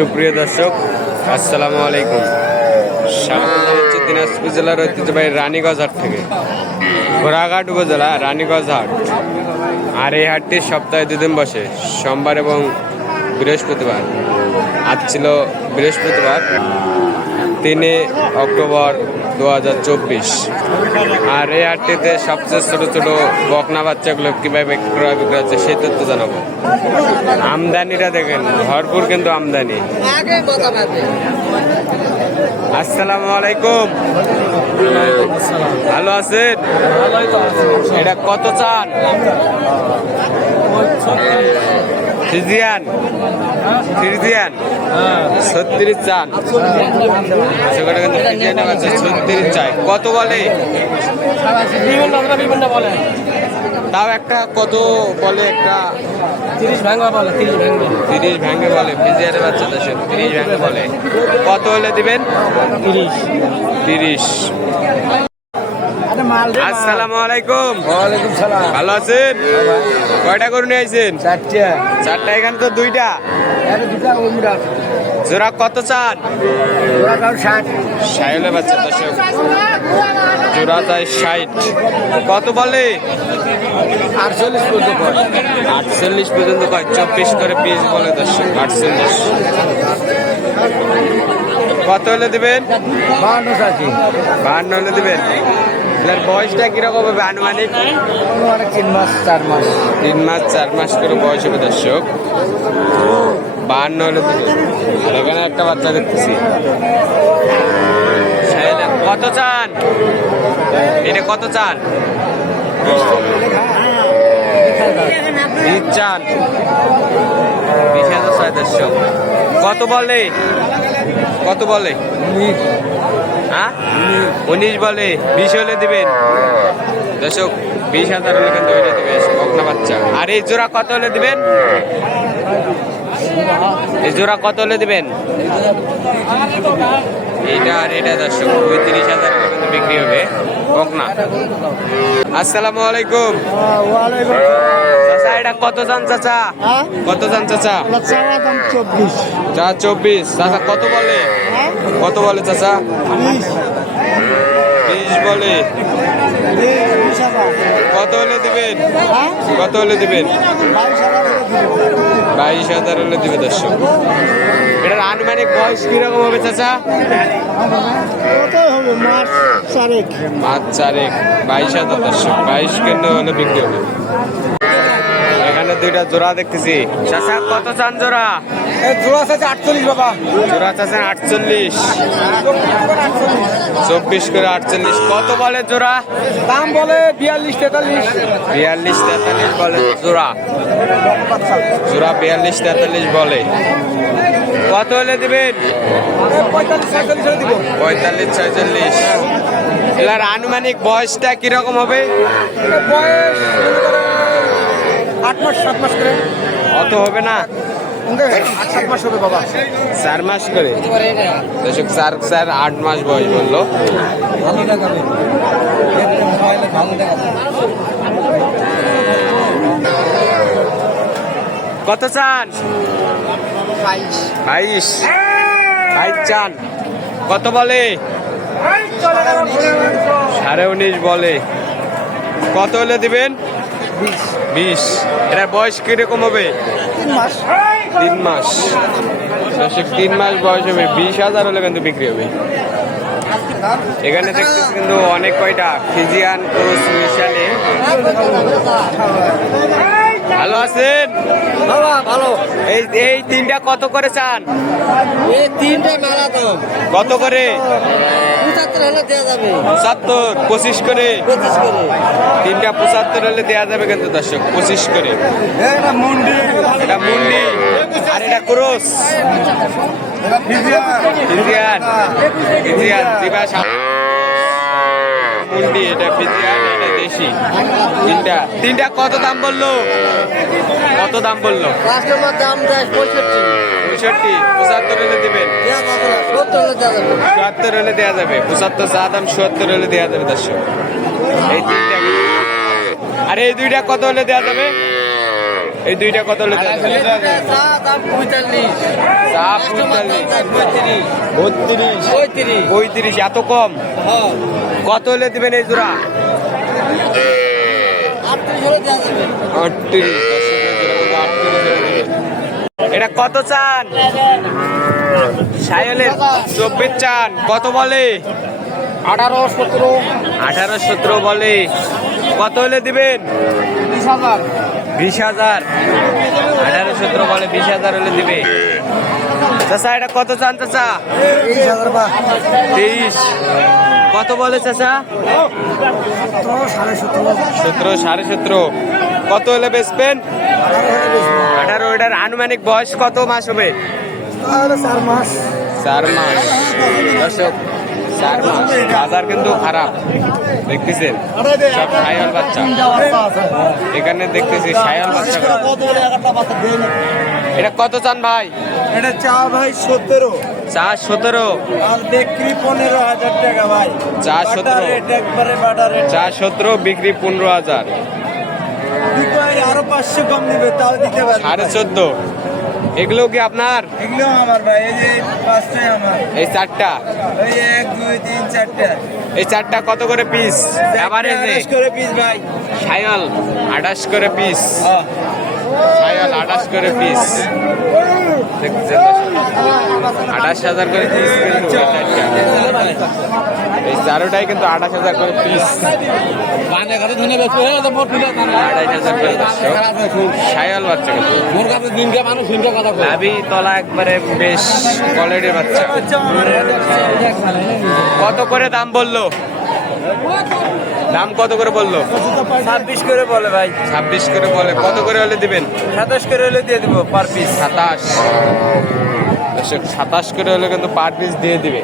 সুপ্রিয় দর্শক, আসসালামু আলাইকুম। স্বাগত জানাচ্ছি দিনাজপুর জেলার ঐতিহ্যবাহী রানীগঞ্জ হাট থেকে। ঘোড়াঘাট উপজেলা রানীগঞ্জ হাট। আর এই হাটটি সপ্তাহে দুদিন বসে, সোমবার এবং বৃহস্পতিবার। আজ ছিল বৃহস্পতিবার 3 অক্টোবর 2024। আর এই হাটটিতে সবচেয়ে ছোট ছোট বকনা বাচ্চাগুলো কীভাবে ক্রয় বিক্রয় হচ্ছে সেই তথ্য জানাবো। আমদানিটা দেখেন, ভরপুর কিন্তু আমদানি। আসসালামু আলাইকুম। ভালো আছেন? এটা কত চান? ফ্রিজিয়ান 36 চান। সেখানে কিন্তু ফ্রিজিয়ানের বাচ্চা 36 চাই। কত বলে? তাও একটা কত বলে? একটা 30 ভাঙা বলে। 30 ভেঙে বলে। ফ্রিজিয়ানের বাচ্চা 30 ভেঙে বলে। কত হলে দিবেন? 30। আসসালামু আলাইকুম। ওয়ালাইকুম সালাম। ভালো আছেন? কয়টা গরু নিয়ে আইছেন? 4টা। এখানে তো 2টা। জোড়া কত চান? সাইলে বাচ্চা দর্শক, জোড়া চাই 60। কত বলে? 48 পর্যন্ত। 48 পর্যন্ত কয়। 24 করে পিস বলে দর্শক। 48। কত হলে দিবেন? 52 হলে দিবেন। এর বয়সটা কিরকম হবে আনুমানিক? 3 মাস 4 মাস। 3 মাস 4 মাস করে বয়স হবে দর্শক। 52 হলে দিবেন। আর এখানে একটা বাচ্চা দেখতেছি। কত চান? এটা কত চান? 20 চান। 20,000 চাই দর্শক। কত বলে? কত বলে? হ্যাঁ, 19 বলে। 20 হলে দিবেন দর্শক। 20,000 হলে কিন্তু এটা দিবে বকনা বাচ্চা। আর এই জোড়া কত হলে দিবেন? এই জোড়া কত হলে দিবেন? এইটা আর এটা দর্শক 30,000 কিন্তু বিক্রি হবে বকনা। আসসালামু আলাইকুম। চাচা এটা কত চান চাচা? কত চান চাচা? 24। চাচা কত বলে? কত বলে চাচা? 20 বলে। কত হলে দিবেন? কত হলে দিবেন? 22,000 হলে দিবে দর্শক। এটার আনুমানিক বয়স কিরকম হবে চাচা? মাস 4। 22,000 দর্শক। 22 কেন্দ্র হলে বিক্রি হবে। এখানে 2টা জোড়া দেখতেছি। চাচা কত চান জোড়া? জোড়া আছে 48 বাবা। জোড়া চাচ্ছেন 48। 24 করে 48। কত বলে জোড়া? দাম বলে 42 43। 42 43 বলে জোড়া। জোড়া 42 43 বলে। কত হলে দিবেন? 45 46 হলে দিব। 45 46। এর আনুমানিক বয়সটা কিরকম হবে? বয়স 8 মাস 7 মাস করে। অত হবে না, 7 মাস হবে বাবা। 4 মাস করে দর্শক। 8 মাস বয়স বললো। কত চান? 22 চান। কত বলে? 19.5 বলে। কত হলে দিবেন? 20। এটার বয়স কিরকম হবে? 3 মাস দর্শক। 3 মাস বয়স হবে। 20,000 হলে কিন্তু বিক্রি হবে। এখানে দেখতেছি কিন্তু অনেক কয়টা ফ্রিজিয়ান ক্রস মিশালে। ভালো আছেন? ভালো। এই 3টা কত করে চান? এই 3টে মেলা দাম। কত করে? 75 হলে দেওয়া যাবে। 75। 25 করে। 25 করে। 3টা 75 হলে দেওয়া যাবে কিন্তু দর্শক। 25 করে। এটা মুন্ডি। এটা মুন্ডি আর এটা ক্রস। ফ্রিজিয়ান দিবা মুন্ডি। এটা ফ্রিজিয়ান, এটা দেশি। 3টা কত দাম বললো? কত দাম বললো? কাস্টমার দাম দেয় 65। 65। 75 হলে দিবেন। 70 হলে দেওয়া যাবে। 74 হলে দেওয়া যাবে। 75 চা দাম, 74 হলে দেওয়া যাবে দর্শক। এই 3টা। আর এই 2টা কত হলে দেওয়া যাবে? এই 2টা কত হলে দেওয়া যাবে? দাম 45। চা চা 45, 32, 35, এত কম? কত হলে দিবেন এই জোড়া? 38 হলে দেওয়া যাবে। 38, এটা কত চান? সায়লের 24 চান, কত বলে? 18, 17, 18, 17 বলে। কত হলে দিবেন? 20,000। 20,000, 18, 17 বলে, 20,000 হলে দিবে। চাচা এটা কত চান চাচা? 23,000 বা 23, কত বলে চাচা? 17, 17.5। 17, 17.5, কত হলে বেচবেন? 18, এটার আনুমানিক বয়স কত মাস হবে? তাহলে 4 মাস। 4 মাস। দর্শক 4 মাস। বাজার কিন্তু খারাপ দেখতেছেন, সব সায়াল বাচ্চা। এখানে দেখতেছি সায়াল বাচ্চা। এটা কত চান ভাই? এটা চা ভাই 17, চা 17, আর বিক্রি 15,000 টাকা ভাই। চা 17, একবারে বাটা রেট। চা 17, বিক্রি 15,000। আরো 500 কম দিবে, তাও দিতে পারবে। 14.5, এগুলো কি আপনার? এগুলো আমার ভাই, এই যে 5টাই আমার। এই 4টা, এই 1, 2, 3, 4টা। এই 4টা কত করে পিস? এভারেজে 28 করে পিস ভাই। সায়াল 28 করে পিস, হ্যাঁ। সায়াল 28 করে পিস। দেখতেছেন 28,000 করে পিস কিন্তু এই 4টা। এই 4টাই কিন্তু 28,000 করে পিস, 28,000 করে দর্শক। সায়াল বাচ্চা কিন্তু লাভি তলা একবারে বেশ কোয়ালিটির বাচ্চা। কত করে দাম বললো? দাম কত করে বললো? 26 করে বলে ভাই। 26 করে বলে। কত করে হলে দিবেন? 27 করে হলে দিয়ে দিব পার পিস। 27, 27 করে হলে কিন্তু পার পিস দিয়ে দিবে।